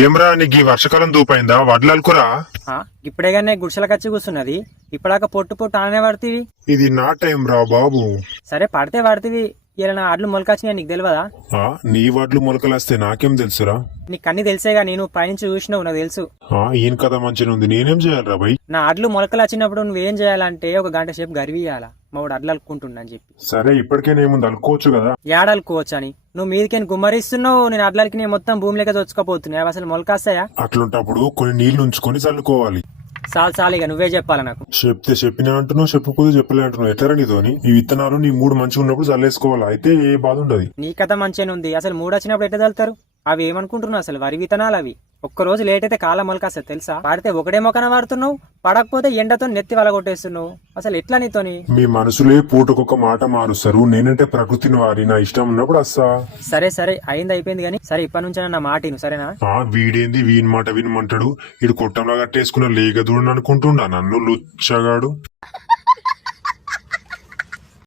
ఏమ్రా నీకు ఈ వర్షకాలం దూపైందా వడ్లనుకురా? ఇప్పుడేగానే గుడిసెలకచ్చి కూర్చున్నది. ఇప్పటిదాకా పొట్టు పొట్టు ఆనే పడుతుంది. ఇది నా టైం రా బాబు. సరే పడితే పడుతుంది. ఇలా నా అడ్లు మొలకొచ్చినాయి నీకు తెలియదా? నీ వడ్లు మొలకలేస్తే నాకేం తెలుసురా? నీకు అన్ని తెలిసేగా, నేను పైనుంచి చూసినావు, నాకు తెలుసు. ఈయన కథ మంచిగా ఉంది, నేనేం చేయాలరా బై? నా అడ్లు మొలకలు వచ్చినప్పుడు నువ్వేం చేయాలంటే ఒక గంట సేపు గరివియాలా మా వాడు అడ్లు అలుకుంటుండని చెప్పి. సరే ఇప్పటికేనేముంది అలుకోవచ్చు కదా. ఏడలుకోవచ్చు అని నువ్వు మీదికేని గుమ్మరిస్తున్నావు. నేను అడ్లకి నేను మొత్తం భూమిలోకి దొచ్చుకపోతున్నాయి. అసలు మొలకాస్తాయా? అట్లుంటప్పుడు కొన్ని నీళ్లు ఉంచుకొని చల్లుకోవాలి. చాలు నువ్వే చెప్పాలా నాకు. చెప్తే చెప్పినా అంటున్నావు, చెప్పకపోతే చెప్పలే అంటున్నావు. ఎట్లా నీతోని ఈ విత్తనాలు నీ మూడు మంచిగా ఉన్నప్పుడు చల్లేసుకోవాలి. అయితే ఏ బాధ ఉండదు. నీ కథ మంచిగానే ఉంది. అసలు మూడు వచ్చినప్పుడు ఎట్లా చల్లుతారు? అవి ఏమనుకుంటున్నావు? అసలు వరి విత్తనాలు అవి. ఒక్కరోజు లేట్ అయితే కాలం మొలకాస్తుంది తెలుసా? పడితే ఒకటే మొక్కన వాడుతున్నావు, పడకపోతే ఎండతో నెత్తి వలగొట్టేస్తున్నావు. అసలు ఎట్లా నీతోని? మీ మనసులే పూటకొక మాట మారుస్తారు. నేనంటే ప్రకృతిని వారి నా ఇష్టం ఉన్నప్పుడు వస్తా. సరే అయింది అయిపోయింది కానీ సరే ఇప్పటి నుంచి నా మాటిను సరేనా? వీడేంది వీని మాట వినమంటాడు. ఇడు కొట్టంలో కట్టేసుకున్న లేగదూడని అనుకుంటుండా నన్ను లుచ్చగాడు.